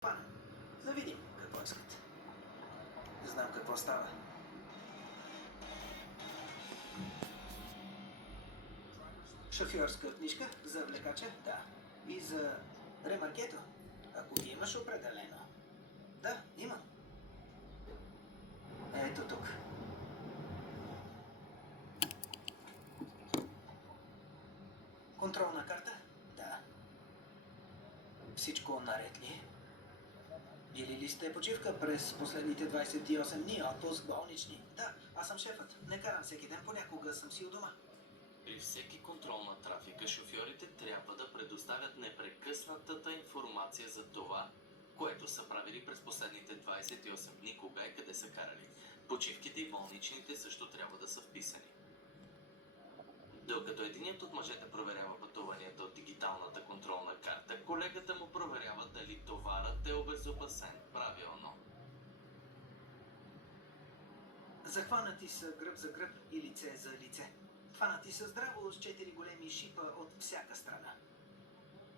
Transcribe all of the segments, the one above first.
Пана, да видим какво искат. Не знам какво става. Шофьорска книжка за влекача? Да. И за ремаркето? Ако ги имаш определено. Да, имам. Ето тук. Контролна карта? Да. Всичко наред ли е? Били ли сте почивка през последните 28 дни? Отпуск, болнични? Да, аз съм шефът. Не карам всеки ден, понякога съм си у дома. При всеки контрол на трафика, шофьорите трябва да предоставят непрекъснатата информация за това, което са правили през последните 28 дни, кога и къде са карали. Почивките и болничните също трябва да са вписани. Докато единият от мъжете проверява пътуванията от дигиталната контролна карта, колегата му проверява дали товарът е обезопасен правилно. Захванати са гръб за гръб и лице за лице. Хванати са здраво с 4 големи шипа от всяка страна.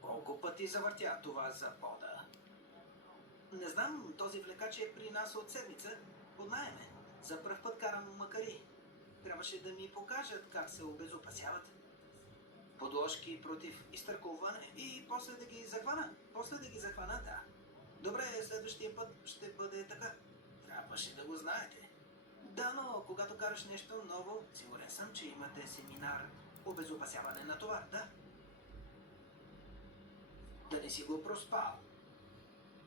Колко пъти завъртя това за пода? Не знам, този влекач е при нас от седмица. Под наеме. За пръв път карам макари. Трябваше да ми покажат как се обезопасяват. Подложки против изтъркуване и после да ги захвана. Да. Добре, следващия път ще бъде така. Трябваше да го знаете. Да, но когато караш нещо ново, сигурен съм, че имате семинар обезопасяване на товар, да? Да не си го проспал.